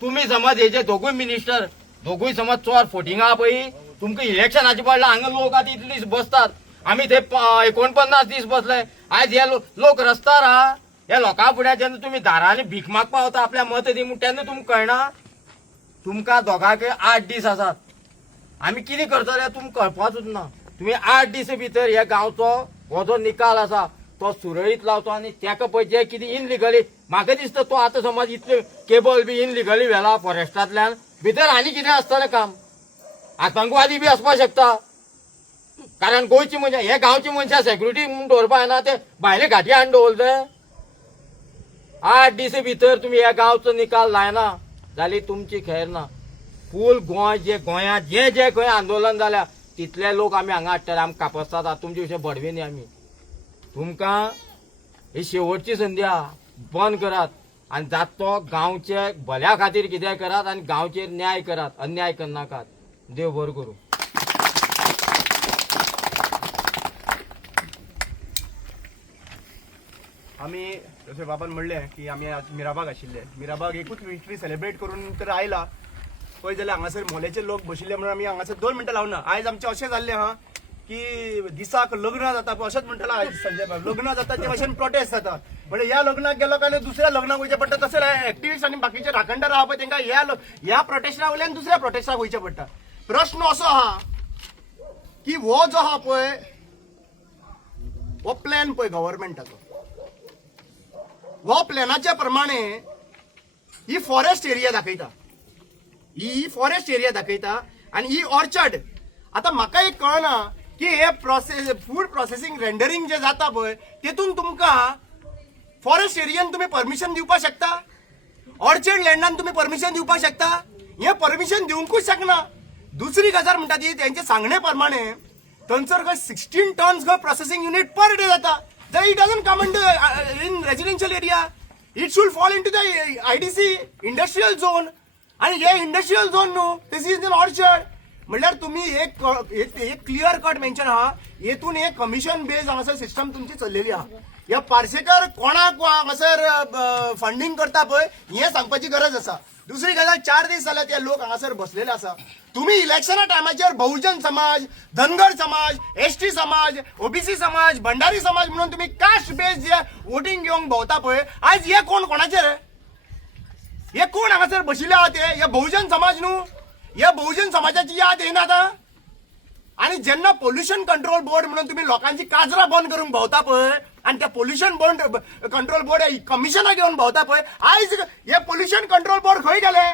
तुम्ही समज हेचे दोगूय मिनिस्टर दोगूय समज चोर फोटिंग आहा पळय तुमका इलेक्शनाची पडला हांगा लोक आता इतले दीस बसतात आम्ही ते 49 दीस बसले आज हे लोक रस्त्यार आहा हे लोकां फुड्यार जेन्ना तुम्ही दारांनी भीक मागपा वता आपल्या मत दी म्हूण तेन्ना तुमकां कळना तुमकां दोगांक 8 दीस आसात आम्ही कितें करतले तुमकां कळपाचूच ना तुम्ही 8 दीस भितर ह्या गांवचो हो जो निकाल आसा तो सुरळीत लावचो आणि त्याका पळय जे कितें इनलिगली म्हाका दिसता तो आतां समज इतले केबल बी इनलिगली व्हेला फॉरेस्टांतल्यान भितर आनी कितें आसतलें काम आतंकवादी बी आसपाक शकता कारण गोंयची मनशां हे गांवची मनशां सेक्युरिटी म्हूण दवरपा येना ते भायले घाटी हाडून दवरले 8 दीस भितर तुमी ह्या गांवचो निकाल लायना जाल्यार तुमची खैर ना फूल गोंय जे गोंयांत जे जे खंय आंदोलन जाल्या तितले लोक आमी हांगा हाडटले आमी कापसतात तुमचे विशय बडवेनी आमी तुमकां ही शेवटची संदी आहा बंद करात आनी जाता तो गांवचे भल्या खातीर कितें करात आनी गांवचेर न्याय करात अन्याय करनाकात देव बरो करूं आम्ही जसे बाबान म्हणले की आम्ही आज मिराबाग आशिल्ले मिराबाग एकूच विक्ट्री सेलिब्रेट करून तर आयला पळय जाल्यार हांगासर मोलेचे लोक बशिल्ले म्हणून आमी हांगासर 2 मिनटां लावना आयज आमचें अशें जाल्लें आहा की दिसाक लग्न जाता पळय अशेंच म्हणटाला आयज संजय बाब लग्न जाता ते भाशेन प्रोटेस्ट जाता म्हणजे ह्या लग्नाक गेलो काय दुसऱ्या लग्नाक वयचें पडटा तशें एक्टिविस्ट आनी बाकीचे राखणदार आहा पळय तांकां ह्या प्रोटेस्टा वयल्यान दुसऱ्या प्रोटेस्टाक वयचें पडटा प्रश्न असो आहा की हो जो आहा पळय हो प्लॅन पळय गव्हर्मेंटाचो हो प्लॅनाच्या प्रमाणे ही फॉरेस्ट एरिया दाखयता ही फॉरेस्ट एरिया दाखयता आणि ही ऑर्चर्ड आता म्हाका एक कळना की हे प्रोसेस फूड प्रोसेसिंग रेंडरिंग जे जाता पळय तेतून तुमकां फॉरेस्ट एरियान तुम्ही परमिशन दिवपाक शकता ऑर्चर्ड लँडान तुम्ही परमिशन दिवपाक शकता हे परमिशन दिवंकूच शकना दुसरी गजाल म्हणटा ती त्यांचे सांगणे प्रमाणे थंयसर 16 tons processing unit per day जाता it doesn't come in residential area it should fall into the IDC industrial zone आणि हे इंडस्ट्रियल झोन न्हू दिस इज एन ऑर्चर्ड म्हणल्यार तुम्ही एक क्लियर कट मेन्शन आहा हेतून एक कमिशन बेज हांगासर सिस्टम तुमची चल्लेली आहा या पार्सेकर कोणाक हांगासर फंडिंग करता पळय हे सांगपाची गरज आसा दुसरी गजाल 4 दीस जाल्यार ते लोक हांगासर बसलेले आसा तुम्ही इलेक्शना टायमाचेर बहुजन समाज धनगर समाज ST समाज OBC समाज भंडारी समाज म्हणून तुम्ही कास्ट बेज जे वोटिंग घेवंक भोंवता पळय आज हे कोण कोणाचे रे हे कोण हांगासर बशिल्ले आहा ते हे बहुजन समाज न्हू हे बहुजन समाजाची याद येना आता आणि जेन्ना पोल्युशन कंट्रोल बोर्ड म्हणून तुम्ही लोकांची काजरां बंद करून भोंवता पळय आणि त्या पोल्युशन बोर्ड कंट्रोल बोर्ड कमिशनां घेवन भोंवता पळय आयज हे पोल्युशन कंट्रोल बोर्ड खंय गेले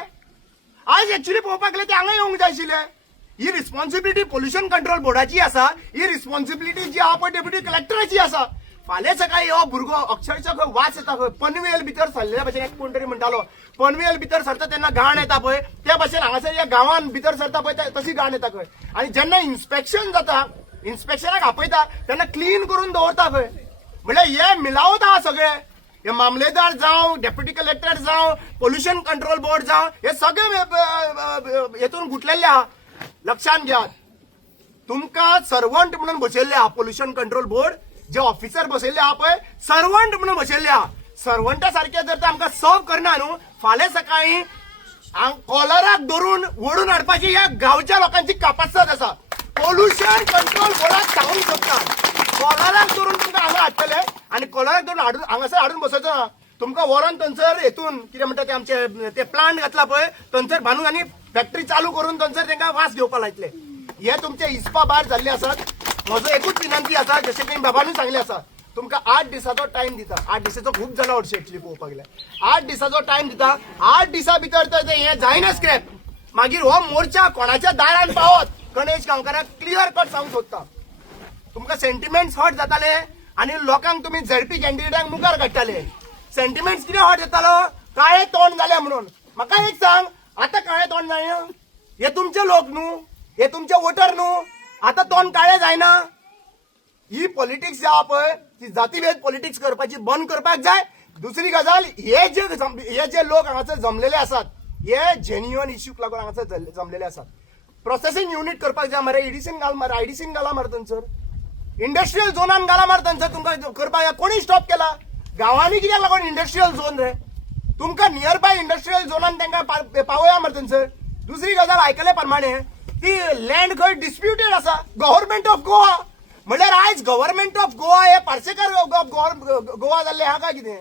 आज एक्चुअली पळोवपाक गेले ते हांगा येवंक जाय आशिल्ले ही रिस्पॉन्सिबिलिटी पोल्युशन कंट्रोल बोर्डाची आसा ही रिस्पॉन्सिबिलिटी जी आहा पळय डेप्युटी कलेक्टराची आसा फाल्यां सकाळी हो भुरगो अक्षरशः खंय वास येता खंय पनवेल भितर सरलेल्या भशेन एक कोण तरी म्हणटालो पनवेल भितर सरता तेन्ना घाण येता पळय त्या भशेन हांगासर ह्या गांवांत भितर सरता पळय तशी घाण येता खंय आणि जेन्ना इन्स्पेक्शन जाता इन्स्पेक्शनाक आपयता तेन्ना क्लीन करून दवरता खंय म्हणल्यार हे मिलावत आहा सगळे हे मामलेदार जावं डेप्युटी कलेक्टर जावं पोल्युशन कंट्रोल बोर्ड जावं हे सगळे हेतून गुंतलेले आहा लक्षात घेयात तुमकां सर्वंट म्हणून बसयल्ले आहा पोल्युशन कंट्रोल बोर्ड जे ऑफिसर बसयल्ले आहा पळय सर्वंट म्हणून बसयल्ले आहा सर्वंटा सारखे जर आमकां सर्व करना न्हू फाल्यां सकाळी कॉलराक धरून ओडून हाडपाची ह्या गांवच्या लोकांची कापासत आसा पोल्युशन कंट्रोल बोर्डाक सांगूंक सोदता कॉलराक धरून तुमकां हांगा हाडटले आनी कॉलराक धरून हांगासर हाडून बसोवचो ना तुमकां व्हरोन थंयसर हेतून कितें म्हणटा ते आमचे ते प्लांट घातला पळय थंयसर बांदून आनी फॅक्टरी चालू करून थंयसर तांकां वास घेवपाक लायतले हे तुमचे इस्पा भायर जाल्ले आसात म्हजो एकूच विनंती आसा जशें की बाबानूय सांगलें आसा तुमकां 8 दिसाचो टायम दिता 8 दिसाचो खूब जाला हरशीं एक्चुअली पळोवपाक गेल्यार 8 दिसाचो टायम दिता 8 दिसा भितर तर हें जायना स्क्रॅप मागीर हो मोर्चा कोणाच्या दारान पावत गणेश गांवकाराक क्लियर कट सांगूंक सोदता तुमकां सेंटिमेंट्स हर्ट जाताले आनी लोकांक तुमी झडपी कॅन्डिडेटांक मुखार काडटाले सेंटिमेंट्स कितें हर्ट जातालो काळे तोंड जाले म्हणून म्हाका एक सांग आतां काळे तोंड जायना हे तुमचे लोक न्हू हे तुमचे वोटर न्हू आतां तोंड काळे जायना ही पॉलिटिक्स जी आहा पळय ती जातीभेद पॉलिटिक्स करपाची बंद करपाक जाय दुसरी गजाल हे जे लोक हांगासर जमलेले आसात हे जेन्युअन इश्यूक लागून हांगासर जमलेले आसात प्रोसेसिंग युनिट करपाक जाय मरे IDCन घाल मरे IDCन घाला मरे थंयसर इंडस्ट्रियल झोनान घाला मरे थंयसर तुमकां करपाक कोणी स्टॉप केला गांवांनी कित्याक लागून इंडस्ट्रियल झोन रे तुमका नियर बाय इंडस्ट्रियल झोनान त्यांना पावया मरे थंयसर. दुसरी गजाल आयकले प्रमाणे ती लँड खंय डिस्प्युटेड आसा गव्हर्नमेंट ऑफ गोवा. म्हणल्यार आयज गव्हर्नमेंट ऑफ गोवा हे पार्सेकर गोवा जाल्ले हा काय कितें.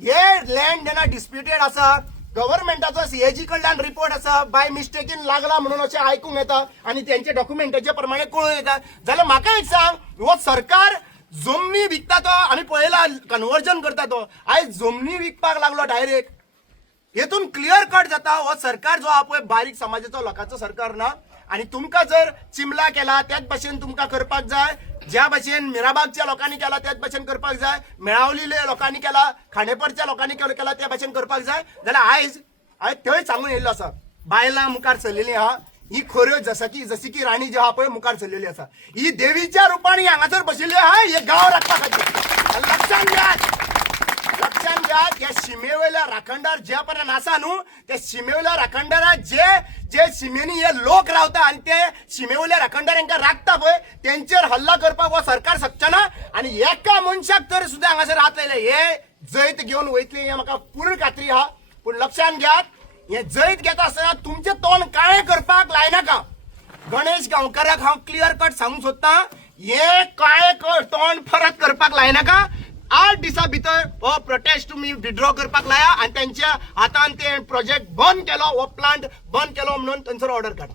हे लँड जेन्ना डिस्प्युटेड आसा गव्हर्नमेंटाचो सीएजी कडल्यान रिपोर्ट आसा बाय मिस्टेकीन लागला म्हणून अशें आयकूंक येता आणि त्यांचे डॉक्युमेंटाचे प्रमाणे कळून येता. जाल्यार म्हाका एक सांग, हो सरकार जमनी विकता तो आमी पळयला कन्वर्जन करता तो. आयज जमनी विकपाक लागलो डायरेक्ट. हेतून क्लियर कट जाता हो सरकार जो आहा पळय बारीक समाजाचो लोकांचो सरकार ना. आणि तुमकां जर चिमला केला त्याच भाशेन तुमकां करपाक जाय, ज्या भाशेन मिराबागच्या लोकांनी केला त्याच भाशेन करपाक जाय, मेळावलेल्या लोकांनी केला, खांडेपरच्या लोकांनी केला त्या भाशेन करपाक जाय. जाल्यार आयज थंय सांगून येयल्लो आसा बायलां मुखार चल्लेली आहा ही खऱ्यो जशी की राणी जी आहा पळय मुखार चल्लेली आसा. ही देवीच्या रुपांनी हांगासर बशिल्ली आहा हे गांव राखपा खातीर. लक्षात घ्या या शिमेवयल्या राखणदार ज्या पर्यंत आसा न्हू त्या शिमेवयल्या राखणदाराक जे शिमेनी हे लोक रावता आणि ते शिमेवयल्या राखणदार हांकां राखता पळय तेंचेर हल्ला करपाक हो सरकार शकचे ना. आणि एका मनशाक तर सुद्धा हांगासर हात लायले हे जैत घेवन वयतले हे म्हाका पूर्ण खात्री आहा. पूण लक्षात घ्यात हे जैत घेता आसतना तुमचे तोंड काळे करपाक लायनाका. गणेश गांवकाराक हांव क्लियर कट सांगूंक सोदतां हे काळे तोंड परत करपाक लायनाका. 8 दिसा भितर हो प्रोटेस्ट तुम्ही विड्रॉ करपाक लाया आणि त्यांच्या हातान ते प्रोजेक्ट बंद केलो, हो प्लांट बंद केलो म्हणून थंयसर ऑर्डर काडा.